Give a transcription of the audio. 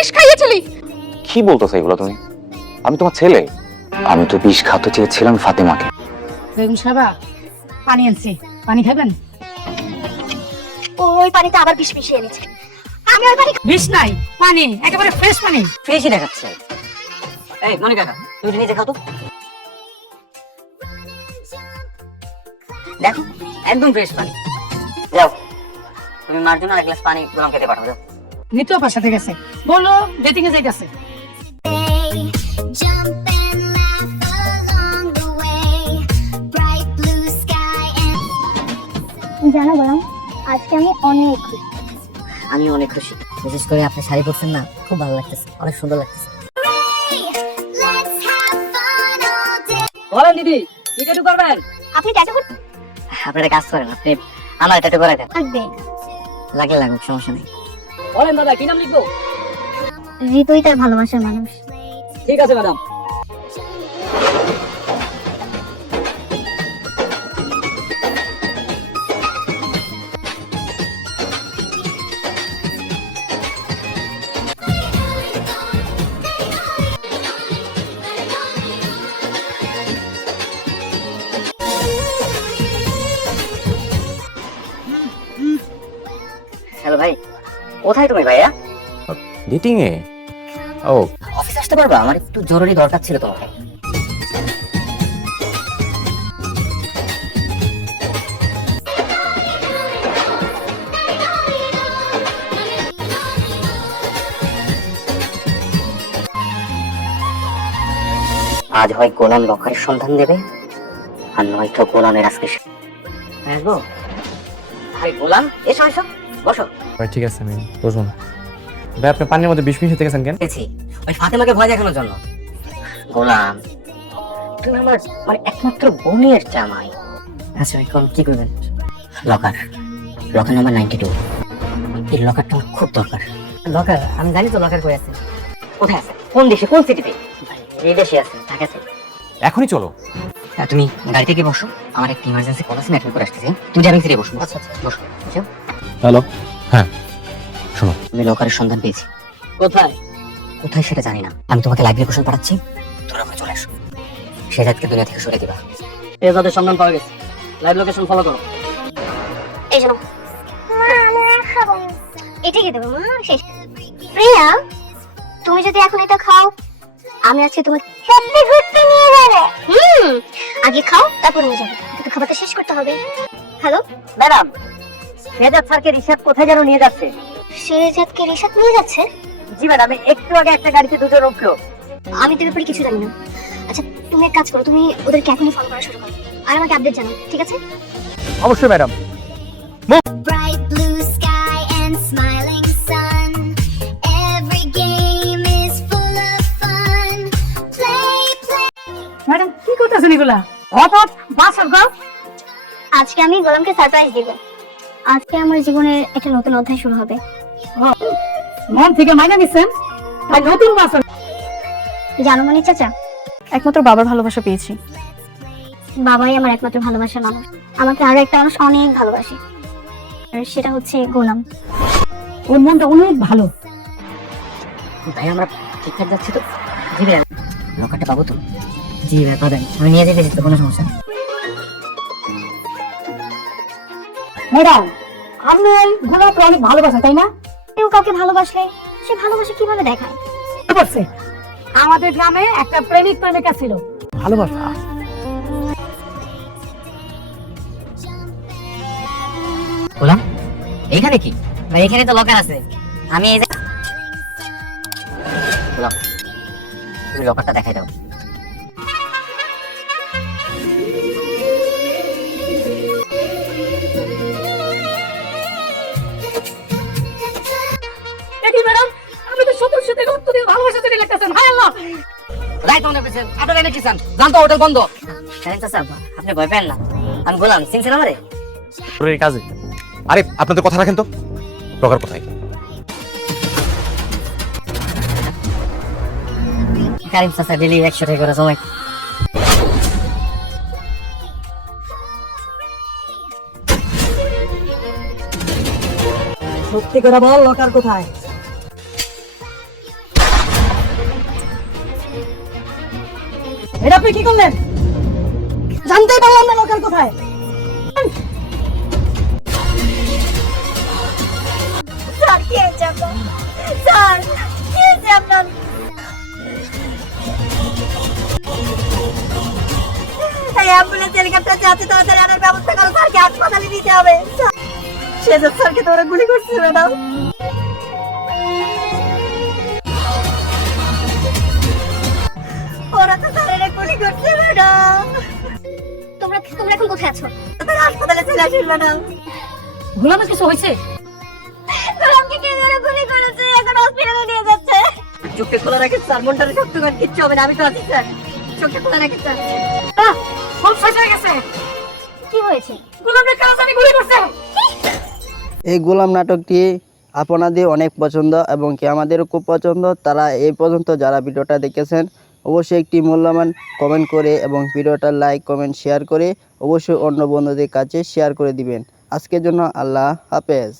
বিষ খাইয়েছিলি। কি বলতেছো এগুলো তুমি? আমি তোমার ছেলে। আমি তো বিষ খাওয়াতে চেয়েছিলাম ফাতেমাকে। বেগম সাহেবা, পানি আনছি, পানি খাবেন? ওই পানিতে আবার বিষ মিশিয়ে এনেছে। আমি ওই পানি বিষ নাই, পানি একেবারে ফ্রেশ পানি। ফ্রেশই দেখাচ্ছে। এই মনি কাকা, তুমি নিজে খাও তো। দেখো একদম ফ্রেশ পানি। যাও তুমি মার জন্য এক গ্লাস পানি গরম খেতে পাঠাও। যাও। নিত্য আপার সাথে গেছে, বললো ডেটিং এ যাইতেছে। jump and laugh along the way. Bright blue sky and জানো বললাম আজকে আমি অনেক খুশি। আমি অনেক খুশি, বিশেষ করে আপনি শাড়ি পরছেন না, খুব ভালো লাগতেছে, অনেক সুন্দর লাগতেছে। Let's have fun all day. বলেন দিদি, কি ট্যাটু করবেন? আপনি ট্যাটু করতে আপনারা কাজ করেন, আপনি আমার ট্যাটু করে দেন। থাকবে? লাগলে লাগুক, সমস্যা নেই। বলেন দাদা, কি নাম লিখবো? ঋতুই তার ভালোবাসার মানুষ। ঠিক আছে ম্যাডাম। হ্যালো ভাই, কোথায় তুমি ভাইয়া? ডেটিং এ? ও, অফিস আসতে পারবা? আমার একটু জরুরি দরকার ছিল তোমাকে। আজ হয় গোলাম লকারের সন্ধান দেবে, আর নয়তো গোলামের আজকে আসবো। আরে গোলাম, এসো এসো, বসো। ঠিক আছে, আমি বসবো না। ভাই, আপনি পানির মধ্যে বিষ মিশিয়ে গেছেন কেন? ওই ফাতেমাকে ভয় দেখানোর জন্য। গোলাম, তুমি আমার মানে একমাত্র বোনের জামাই। আচ্ছা এখন কি করবেন? Locker, locker number 92। এই লকারটা আমার খুব দরকার। লকার আমি জানি তো লকার কই আছে। কোথায় আছে? কোন দেশে, কোন সিটিতে? এই দেশে আছে, ঠিক আছে। এখনই চলো। তুমি গাড়িতে গিয়ে বসো, আমার একটা ইমার্জেন্সি কল আছে, অ্যাটেন্ড করে আসতেছি। তুমি ড্রাইভিং সিটে বসো। আচ্ছা আচ্ছা, বসো। হ্যালো। হ্যাঁ, শোনো, আমি লকারের সন্ধান পেয়েছি। কোথায়? কোথায় সেটা জানি না। আমি তোমাকে লাইভ লোকেশন পাঠাচ্ছি, তোমরা ওখানে চলে আসো। সেই রাতকে দুনিয়া থেকে সরে দিবা। এজাদের সন্ধান পাওয়া গেছে, লাইভ লোকেশন ফলো করো। এই জন্য মা আমি আর খাবো না। এটা কি দেবো মা? শেষ। প্রিয়া, তুমি যদি এখন এটা খাও, আমি আজকে তোমাকে হ্যাপি ঘুরতে নিয়ে যাবে। আগে খাও, তারপর নিয়ে যাবে। কিন্তু খাবারটা শেষ করতে হবে। হ্যালো ম্যাডাম, শেহজাদ স্যারকে রিশাদ কোথায় যেন নিয়ে যাচ্ছে। শেহজাদকে রিশাদ নিয়ে যাচ্ছে? জি ম্যাডাম, একটু আগে একটা গাড়িতে দুজন উঠলো। আমি তো ব্যাপারে কিছু জানি না। আচ্ছা তুমি এক কাজ করো, তুমি ওদেরকে এখনই ফলো করা শুরু করো আর আমাকে আপডেট জানাও, ঠিক আছে? অবশ্যই madam. Bright blue sky and smiling sun. Every game is full of fun. Play, play. Madam কি করতেছেন এগুলা? হঠাৎ বাসার গা। আজকে আমি গোলামকে সারপ্রাইজ দিব। আজকে আমার জীবনের একটা নতুন অধ্যায় শুরু হবে। মন থেকে মাইনা নিছেন, তাই নতুন বাসার। জানো মনি চাচা, একমাত্র বাবার ভালোবাসা পেয়েছি। বাবাই আমার একমাত্র ভালোবাসার মানুষ। আমাকে আরো একটা মানুষ অনেক ভালোবাসে, আর সেটা হচ্ছে গোলাম। ওর মনটা অনেক ভালো। ভাই আমরা ঠিকঠাক যাচ্ছি তো? জি ভাই, লকারটা পাবো তো? জি ভাই পাবেন, আমি নিয়ে যেতেছি তো, কোনো সমস্যা নেই। ম্যাডাম, আপনি গোলাপকে অনেক ভালোবাসেন তাই না? কেউ কাউকে ভালোবাসলে সে ভালোবাসা কিভাবে দেখায়? করছে আমাদের গ্রামে একটা প্রেমিকা ছিল। ভালোবাসা? গোলাম, এইখানে কি ভাই? এখানে তো লকার আছে। আমি এই যে গোলাম, তুমি লকারটা দেখাই দাও। দেখি ম্যাডাম, আমি তো সত্যি সত্যি উত্তর দিয়ে ভালোবাসা চলে লাগতেছেন। হায় আল্লাহ, রাইট অন এপিসোড আপনার ইলেকট্রিশিয়ান জানতো হোটেল বন্ধ। জানেন তো স্যার, আপনি ভয় পেন না, আমি গোলাম, চিনছেন আমারে? তোর কাজে। আরে আপনাদের কথা রাখেন তো, লকার কোথায়? কারিম চাচা ডেলি 100 টাকা করে সময়। সত্যি করে বল, লকার কোথায়? এটা আপনি কি করলেন? জানতেই পারলাম না লোকাল কোথায়। স্যার কি হয়েছে আপনার? স্যার কি হয়েছে আপনার? এই অ্যাম্বুলেন্স হেলিকপ্টার যাচ্ছে, তাড়াতাড়ি আনার ব্যবস্থা করো, স্যারকে হাসপাতালে নিতে হবে। সেজন্য স্যারকে তো ওরা গুলি করছে ম্যাডাম। ওরা তো স্যারের গুলি করছে ম্যাডাম। তোমরা তোমরা এখন কোথায় আছো? হাসপাতালে চলে আসুন ম্যাডাম। গোলামের কিছু হয়েছে? গোলামকে কে যেন গুলি করেছে, এখন হসপিটালে নিয়ে যাচ্ছে। চোখটা খোলা রাখেন স্যার, মনটা শক্ত করেন, কিচ্ছু হবে না, আমি তো আছি স্যার। চোখটা খোলা রাখেন স্যার। সব শেষ হয়ে গেছে। কি হয়েছে? গোলামের কাজ আমি গুলি করছে। এই গোলাম নাটকটি আপনাদের অনেক পছন্দ এবং কি আমাদেরও খুব পছন্দ। তারা এই পর্যন্ত যারা ভিডিওটা দেখেছেন অবশ্যই একটি মূল্যবান কমেন্ট করে এবং ভিডিওটা লাইক কমেন্ট শেয়ার করে অবশ্যই অন্য বন্ধুদের কাছে শেয়ার করে দিবেন। আজকের জন্য আল্লাহ হাফেজ।